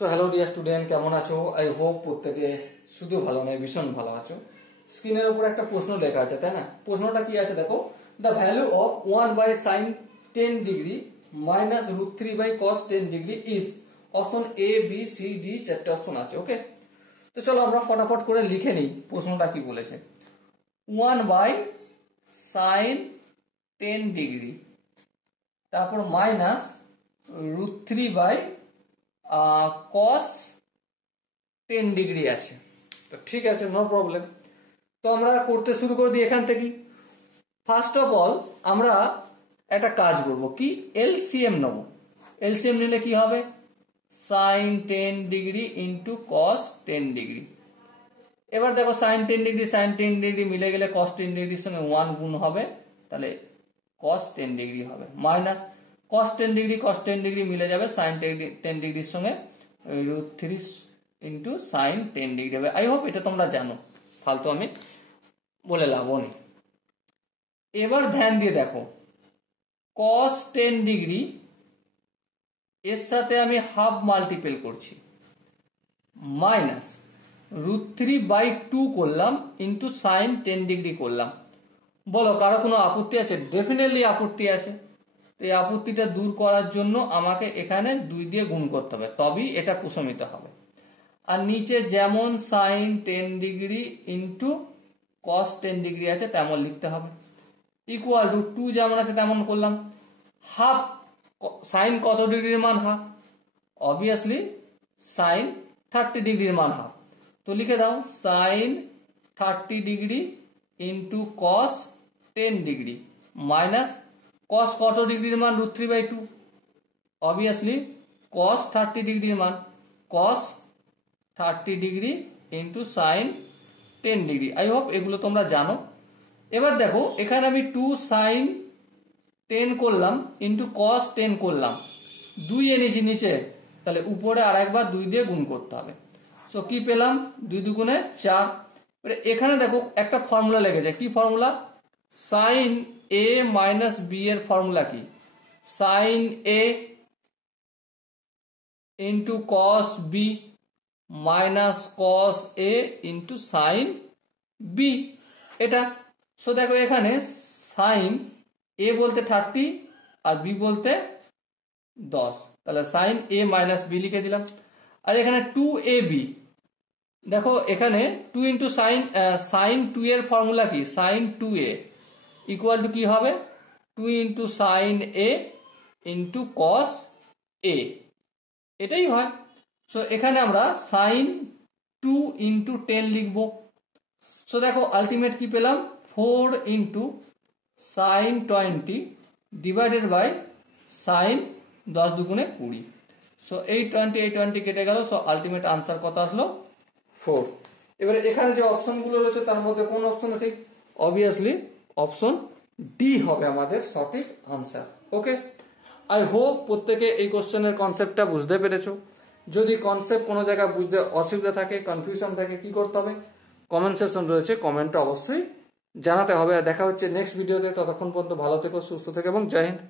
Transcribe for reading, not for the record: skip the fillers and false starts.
So hello dear student, কেমন আছো? I hope প্রত্যেকে শুধু ভালো নয়, ভীষণ ভালো আছো। স্ক্রিনের উপর একটা প্রশ্ন লেখা আছে, তাই না? প্রশ্নটা কি আছে দেখো, the value of 1/sin 10 degree minus √3 by cos 10 degree is option A B C D, চারটে অপশন আছে। ওকে, তো চলো আমরা ফটাফট করে লিখে নিই প্রশ্নটা কি বলেছে। 1/sin 10 ডিগ্রি, তারপর মাইনাস √3 বাই cos 10 ডিগ্রি আছে। তো ঠিক আছে, নো প্রবলেম। তো আমরা করতে শুরু করে দিই এখান থেকে। ফার্স্ট অফ অল আমরা একটা কাজ করব, কি এলসিএম নেব। এলসিএম নিলে কি হবে, sin 10 degree into cos 10 degree. এবার দেখো sin 10 ডিগ্রি sin 10 ডিগ্রি মিলে গেলে cos 10 ডিগ্রির সঙ্গে 1 গুণ হবে, তাহলে cos 10 ডিগ্রি হবে, minus cos 10 degree cos 10 degree মিলে যাবে sin 10 ডিগ্রির সঙ্গে √3 ইন্টু sin 10 ডিগ্রি হবে। আই হোপ এটা তোমরা জানো, ফালতু আমি বলে লাভ নেই। এবার ধ্যান দিয়ে দেখো, cos 10 ডিগ্রি এর সাথে আমি হাফ মাল্টিপল করছি, মাইনাস √3/2 করলাম ইন্টু sin 10 ডিগ্রি করলাম। বলো কারো কোনো আপত্তি আছে? ডেফিনেটলি আপত্তি আছে। এই আপত্তিটা দূর করার জন্য আমাকে এখানে 2 দিয়ে গুণ করতে হবে, তবেই এটা প্রশমিত হবে। আর নিচে যেমন sin 10 degree into cos 10 degree আছে তেমন লিখতে হবে, ইকুয়াল টু 2 যেমন আছে তেমন করলাম। হাফ, সাইন কত ডিগ্রির মান হাফ? অবভিয়াসলি সাইন 30 ডিগ্রির মান হাফ। তো লিখে দাও sine 30 degree into cos 10 degree minus cos কত ডিগ্রির মান √3/2, অবভিয়াসলি cos 30 ডিগ্রির মান cos 30 degree into sign 10 degree. I hope এগুলো তোমরা জানো। এবার দেখো এখানে আমি 2 সাইন 10 করলাম ইন্টু cos 10 করলাম, 2 এনেছি নিচে, তাহলে উপরে আর একবার 2 দিয়ে গুণ করতে হবে। সো কি পেলাম, 2 দুগুণে 4। এখানে দেখো একটা ফর্মুলা লেগেছে, কি formula? Sine A minus B এর ফর্মুলা কি? Sine A into cos B minus cos A into sine B, এটা। সো দেখো এখানে সাইন এ বলতে 30 আর বি বলতে 10, তাহলে সাইন এ মাইনাস বি লিখে দিলাম। আর এখানে 2ab, দেখো এখানে 2 ইন্টু সাইন 2 এর ফর্মুলা কি? সাইন 2a ইকুয়াল টু কি হবে, 2 into sign A into cos এ, এটাই হয়। সো এখানে আমরা সাইন 2 ইন্টু 10 লিখবো। সো দেখো আলটিমেট কি পেলাম, 4 into sine 20 divided by sine 10 দুগুণে 20। সো এই 20 কেটে গেল। সো আলটিমেট আনসার কত আসলো, 4। এবারে এখানে যে অপশনগুলো রয়েছে তার মধ্যে কোন অপশন ঠিক? অবভিয়াসলি অপশন ডি হবে আমাদের সঠিক আনসার। ওকে, আই হোপ প্রত্যেকে এই কোশ্চেনের কনসেপ্টটা বুঝতে পেরেছো। যদি কনসেপ্ট কোনো জায়গায় বুঝতে অসুবিধা থাকে, কনফিউশন থাকে, কি করতে হবে? কমেন্ট সেকশন রয়েছে, কমেন্টটা অবশ্যই জানাতে হবে। দেখা হচ্ছে নেক্সট ভিডিওতে, ততক্ষণ পর্যন্ত ভালো থেকো, সুস্থ থেকো এবং জয় হিন্দ।